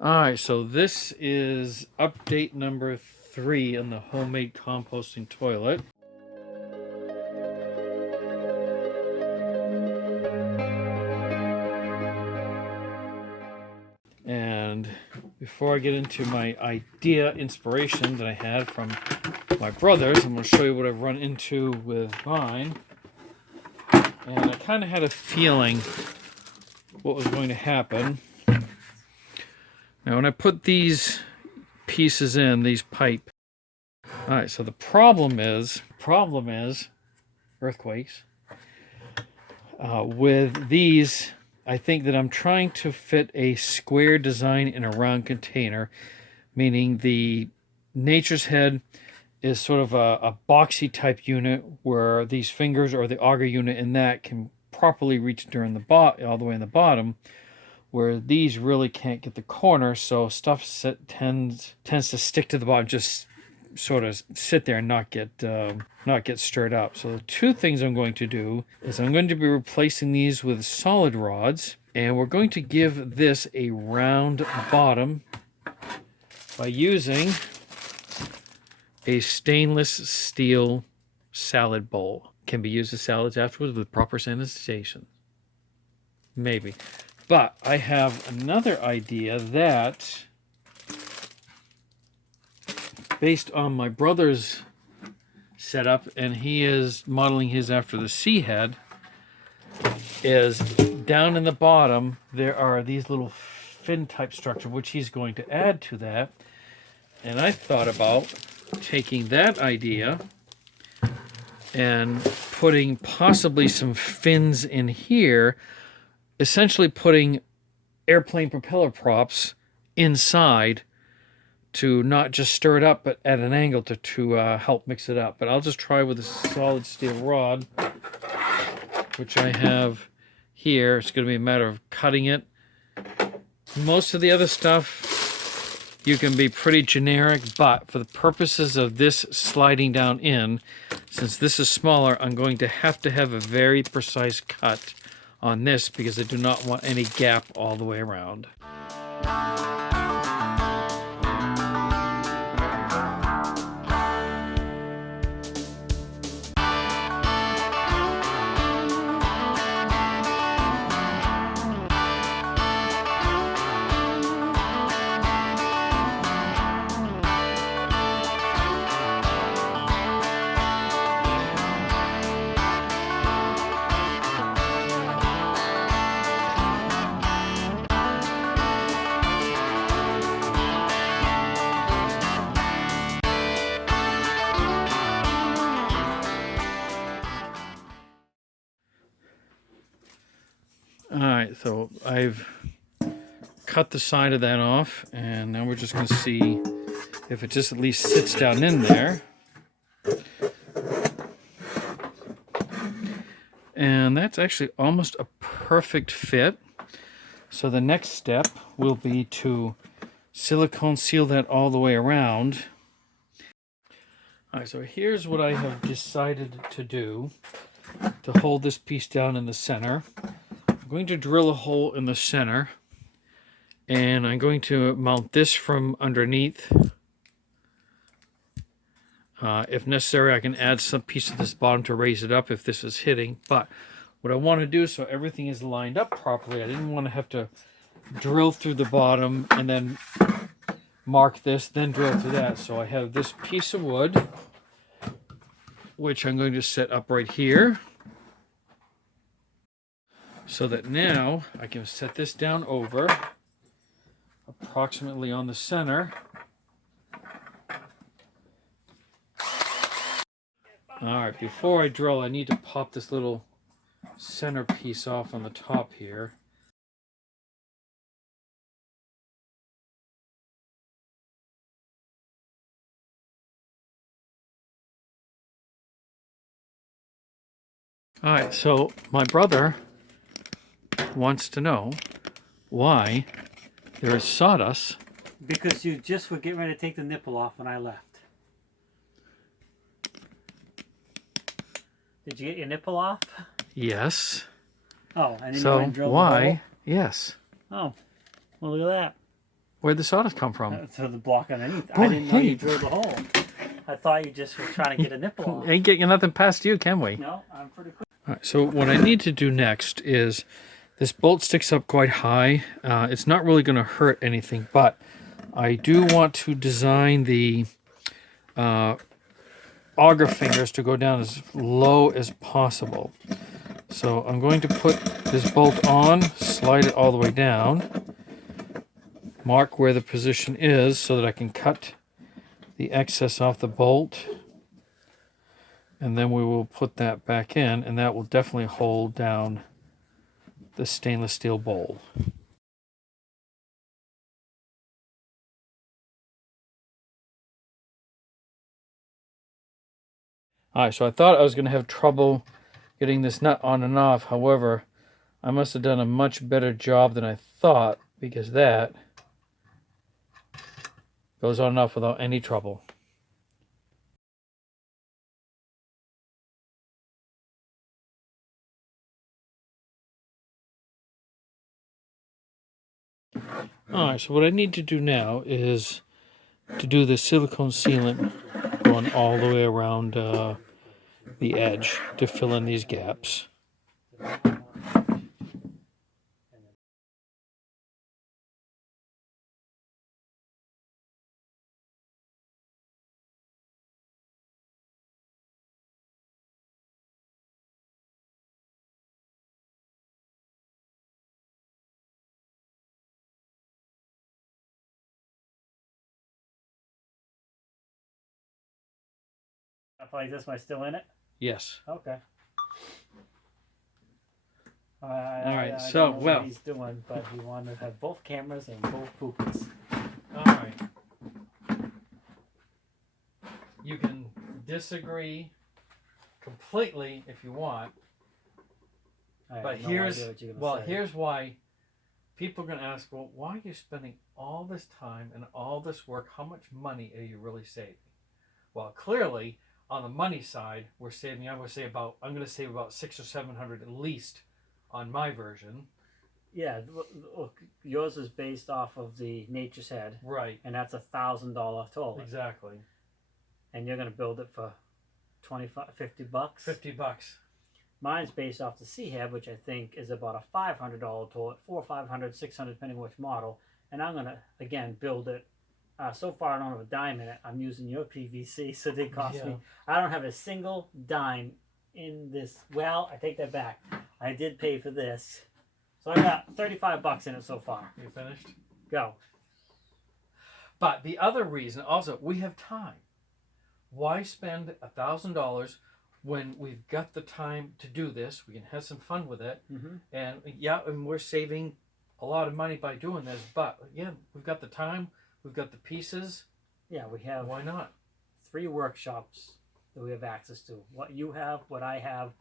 Alright, so this is update number 3 on the homemade composting toilet. And before I get into my idea inspiration that I had from my brothers, I'm going to show you what I've run into with mine. And I kind of had a feeling what was going to happen. Now, when I put these pieces in, these pipe. Alright, so the problem is earthquakes. With these, I think that I'm trying to fit a square design in a round container, meaning the Nature's Head is sort of a boxy type unit where these fingers or the auger unit in that can properly reach during the all the way in the bottom, where these really can't get the corner, so stuff tends to stick to the bottom, just sort of sit there and not get stirred up. So the two things I'm going to do is I'm going to be replacing these with solid rods, and we're going to give this a round bottom by using a stainless steel salad bowl. Can be used as salads afterwards with proper sanitization. Maybe. But I have another idea that, based on my brother's setup, and he is modeling his after the sea head, is down in the bottom there are these little fin type structure which he's going to add to that. And I thought about taking that idea and putting possibly some fins in here, essentially putting airplane propeller props inside to not just stir it up, but at an angle to help mix it up. But I'll just try with a solid steel rod, which I have here. It's going to be a matter of cutting it. Most of the other stuff, you can be pretty generic, but for the purposes of this sliding down in, since this is smaller, I'm going to have a very precise cut on this because I do not want any gap all the way around. Alright, so I've cut the side of that off, and now we're just going to see if it just at least sits down in there. And that's actually almost a perfect fit. So the next step will be to silicone seal that all the way around. Alright, so here's what I have decided to do to hold this piece down in the center. I'm going to drill a hole in the center, and I'm going to mount this from underneath. If necessary, I can add some piece of this bottom to raise it up if this is hitting. But what I want to do, so everything is lined up properly, I didn't want to have to drill through the bottom and then mark this, then drill through that. So I have this piece of wood, which I'm going to set up right here, so that now I can set this down over approximately on the center. Alright, before I drill, I need to pop this little center piece off on the top here. Alright, so my brother wants to know why there is sawdust. Because you just were getting ready to take the nipple off when I left. Did you get your nipple off? Yes. Oh, and then you So went and drilled the why? hole? Yes. Oh, well, look at that. Where'd the sawdust come from? To the block underneath. Boy, I didn't know hey. you drilled the hole. I thought you just were trying to get a nipple off. Ain't getting nothing past you, can we? No, I'm pretty quick. All right, so what I need to do next is, this bolt sticks up quite high. It's not really going to hurt anything, but I do want to design the auger fingers to go down as low as possible. So I'm going to put this bolt on, slide it all the way down, mark where the position is so that I can cut the excess off the bolt, and then we will put that back in, and that will definitely hold down the stainless steel bowl. Alright, so I thought I was going to have trouble getting this nut on and off. However, I must have done a much better job than I thought, because that goes on and off without any trouble. Alright, so what I need to do now is to do the silicone sealant going all the way around the edge to fill in these gaps. Stuff like this, am I still in it? Yes. Okay. All right, I so, don't know well. what he's doing, but he wanted to have both cameras and both poopies. Alright. You can disagree completely if you want, but here's why people are going to ask, well, why are you spending all this time and all this work? How much money are you really saving? Well, clearly, on the money side, we're saving, I'm going to save about $600 or $700 at least on my version. Yeah, look, yours is based off of the Nature's Head, Right. and that's $1,000 toilet. Exactly. And you're going to build it for $50. $50. Mine's based off the Sea Head, which I think is about a $500 toilet, $400, $500, $600, depending which model. And I'm going to, again, build it. So far, I don't have a dime in it. I'm using your PVC, so they cost me. I don't have a single dime in this. Well, I take that back. I did pay for this. So I got $35 in it so far. You finished? Go. But the other reason, also, we have time. Why spend $1,000 when we've got the time to do this? We can have some fun with it. Mm-hmm. And we're saving a lot of money by doing this. But again, we've got the time, we've got the pieces. Yeah, we have. Why not? 3 workshops that we have access to. What you have, what I have,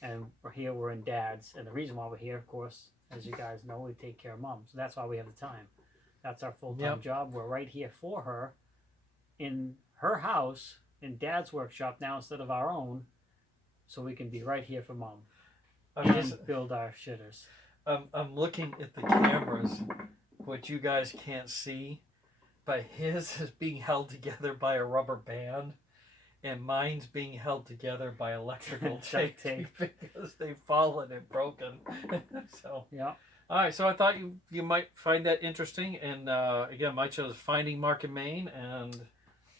and we're in Dad's. And the reason why we're here, of course, as you guys know, we take care of Mom. So that's why we have the time. That's our full-time job. We're right here for her in her house, in Dad's workshop now instead of our own, so we can be right here for Mom and build our shitters. I'm looking at the cameras, which you guys can't see, but his is being held together by a rubber band, and mine's being held together by electrical tape because they've fallen and broken. So yeah. All right, so I thought you might find that interesting, and again, my show is Finding Mark in Maine and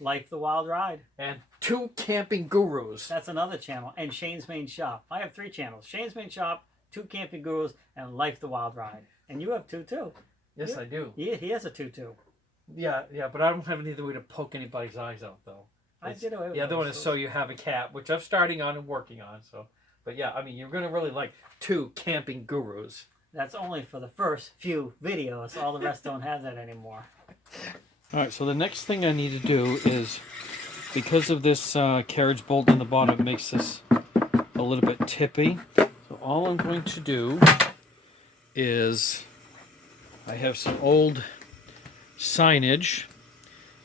Life the Wild Ride. And 2 Camping Gurus. That's another channel. And Shane's Main Shop. I have 3 channels. Shane's Main Shop, 2 Camping Gurus, and Life the Wild Ride. And you have 2 too. Yes, I do. Yeah, he has a 2 too. Yeah, but I don't have any other way to poke anybody's eyes out, though. I did away with the other one is So You Have a Cat, which I'm starting on and working on. So, but yeah, I mean, you're going to really like 2 Camping Gurus. That's only for the first few videos. All the rest don't have that anymore. All right, so the next thing I need to do is, because of this carriage bolt in the bottom, it makes this a little bit tippy. So all I'm going to do is, I have some old signage,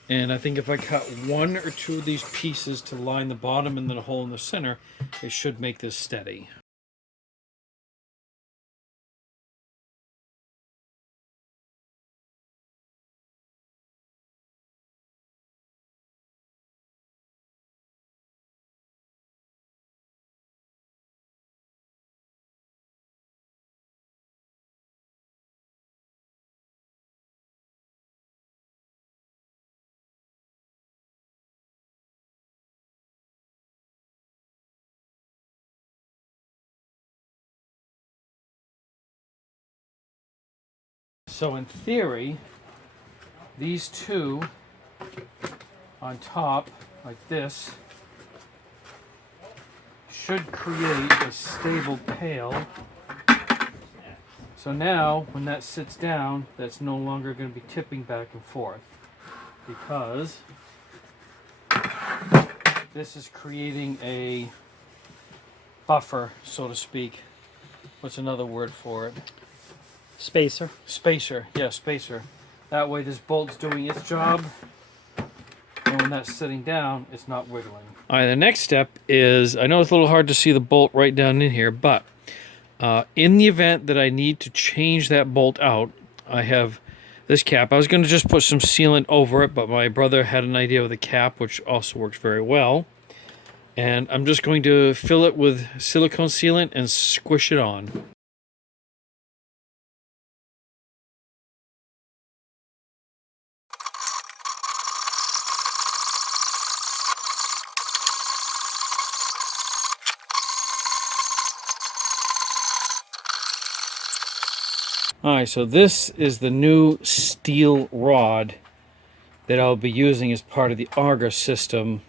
and I think if I cut 1 or 2 of these pieces to line the bottom and then a hole in the center, it should make this steady. So in theory, these two on top, like this, should create a stable pail. So now, when that sits down, that's no longer going to be tipping back and forth, because this is creating a buffer, so to speak. What's another word for it? Spacer. Spacer. Yeah, spacer. That way this bolt's doing its job, and when that's sitting down, it's not wiggling. All right, the next step is, I know it's a little hard to see the bolt right down in here, but in the event that I need to change that bolt out, I have this cap. I was going to just put some sealant over it, but my brother had an idea with a cap, which also works very well. And I'm just going to fill it with silicone sealant and squish it on. Alright, so this is the new steel rod that I'll be using as part of the auger system,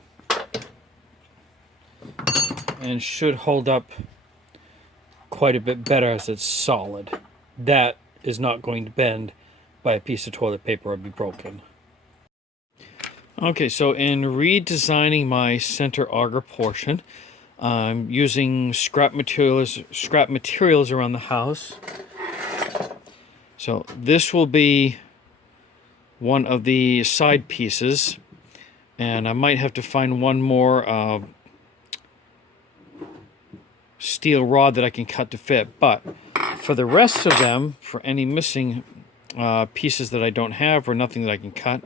and should hold up quite a bit better as it's solid. That is not going to bend by a piece of toilet paper or be broken. Okay, so in redesigning my center auger portion, I'm using scrap materials around the house. So this will be one of the side pieces, and I might have to find one more steel rod that I can cut to fit. But for the rest of them, for any missing pieces that I don't have or nothing that I can cut,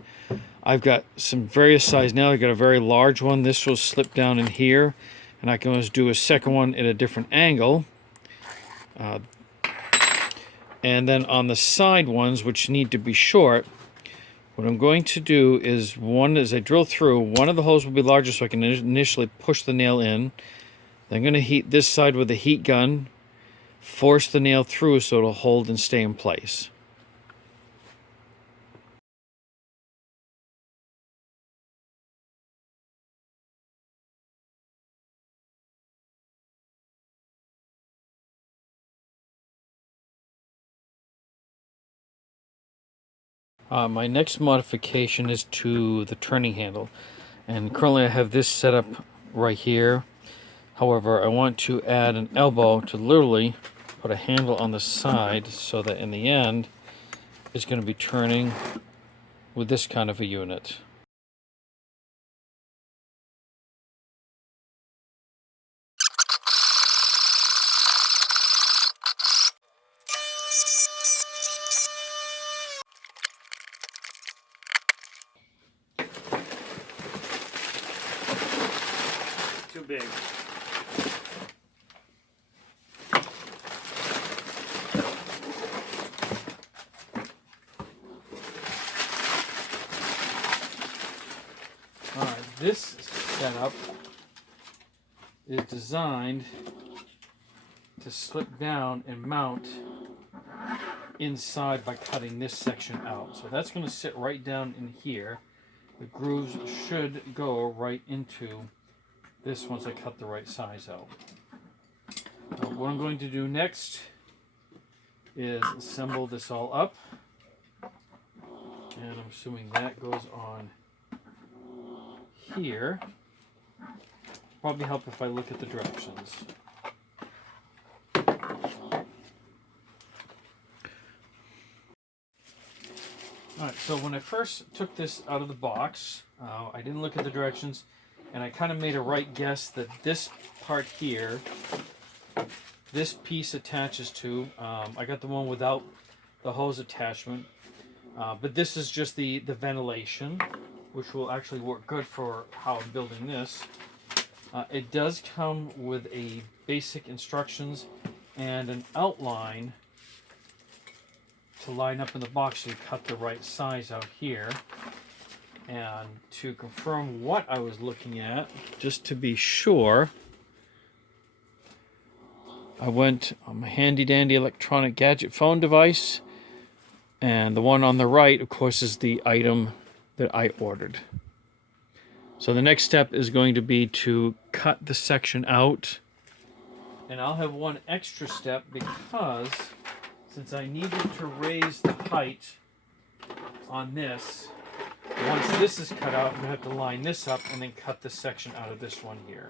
I've got some various size now. I've got a very large one. This will slip down in here, and I can always do a second one at a different angle. And then on the side ones, which need to be short, what I'm going to do is, as I drill through, one of the holes will be larger so I can initially push the nail in. Then I'm going to heat this side with a heat gun, force the nail through so it'll hold and stay in place. My next modification is to the turning handle, and currently I have this set up right here. However, I want to add an elbow to literally put a handle on the side so that in the end it's going to be turning with this kind of a unit. Too big. Alright, this setup is designed to slip down and mount inside by cutting this section out. So that's going to sit right down in here. The grooves should go right into this once I cut the right size out. What I'm going to do next is assemble this all up, and I'm assuming that goes on here. Probably help if I look at the directions. Alright, so when I first took this out of the box, I didn't look at the directions, and I kind of made a right guess that this part here, this piece attaches to, I got the one without the hose attachment, but this is just the ventilation, which will actually work good for how I'm building this. It does come with a basic instructions and an outline to line up in the box so you cut the right size out here. And to confirm what I was looking at, just to be sure, I went on my handy dandy electronic gadget phone device And the one on the right, of course, is the item that I ordered. So the next step is going to be to cut the section out. And I'll have one extra step because since I needed to raise the height on this, once this is cut out, I'm going to have to line this up and then cut the section out of this one here.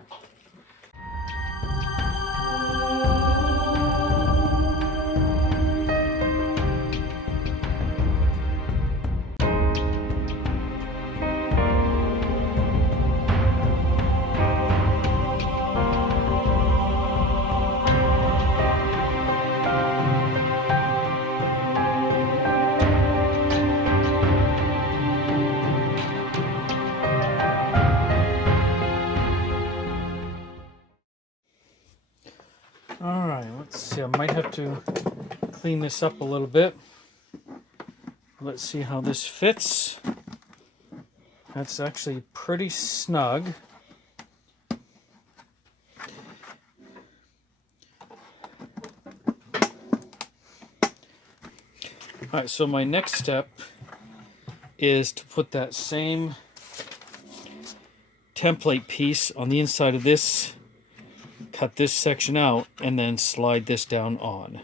Alright, let's see. I might have to clean this up a little bit. Let's see how this fits. That's actually pretty snug. Alright, so my next step is to put that same template piece on the inside of this, cut this section out, and then slide this down on.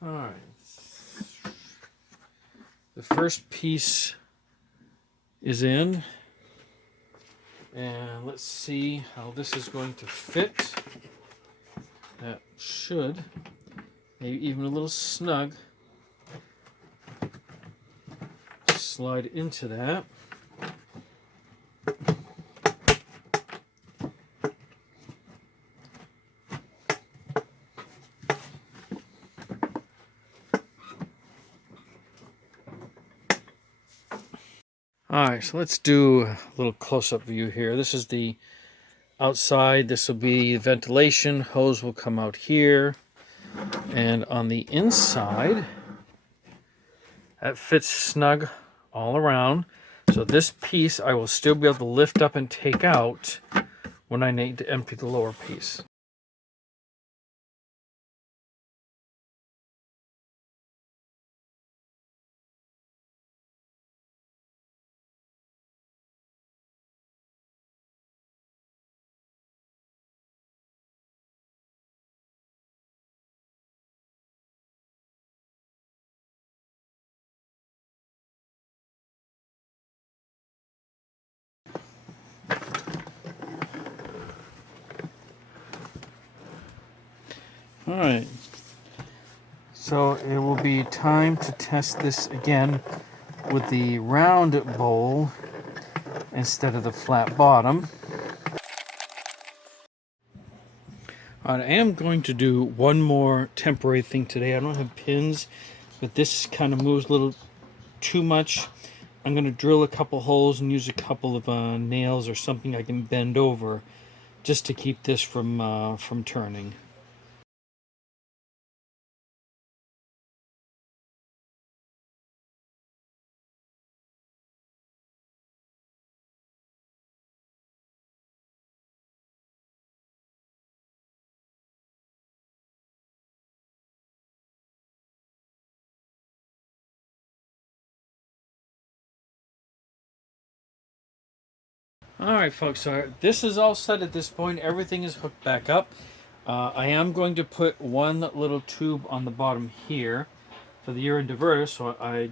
Alright. The first piece is in. And let's see how this is going to fit. That should, maybe even a little snug, slide into that. Alright, so let's do a little close-up view here. This is the outside. This will be ventilation. Hose will come out here. And on the inside, that fits snug all around. So this piece I will still be able to lift up and take out when I need to empty the lower piece. Alright, so it will be time to test this again with the round bowl instead of the flat bottom. Alright, I am going to do one more temporary thing today. I don't have pins, but this kind of moves a little too much. I'm going to drill a couple holes and use a couple of nails or something I can bend over just to keep this from turning. Alright folks, so this is all set at this point. Everything is hooked back up. I am going to put one little tube on the bottom here for the urine diverter so I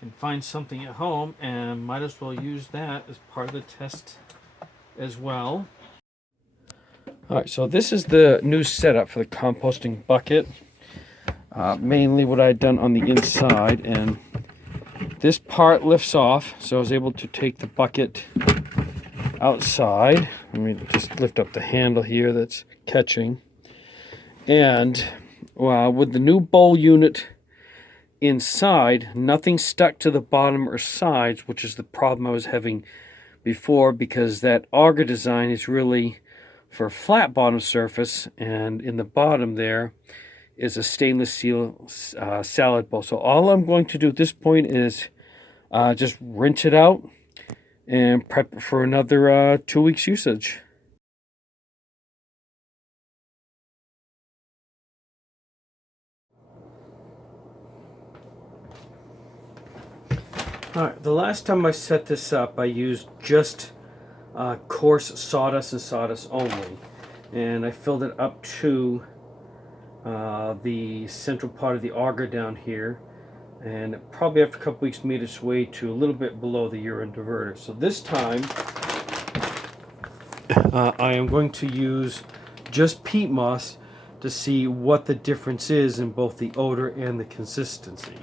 can find something at home and might as well use that as part of the test as well. Alright, so this is the new setup for the composting bucket. Mainly what I had done on the inside, and this part lifts off, so I was able to take the bucket outside. Let me just lift up the handle here that's catching. And with the new bowl unit inside, nothing stuck to the bottom or sides, which is the problem I was having before, because that auger design is really for a flat bottom surface, and in the bottom there is a stainless steel salad bowl. So all I'm going to do at this point is just rinse it out and prep it for another 2 weeks usage. Alright, the last time I set this up, I used just coarse sawdust and sawdust only. And I filled it up to the central part of the auger down here. And probably after a couple weeks made its way to a little bit below the urine diverter. So this time, I am going to use just peat moss to see what the difference is in both the odor and the consistency.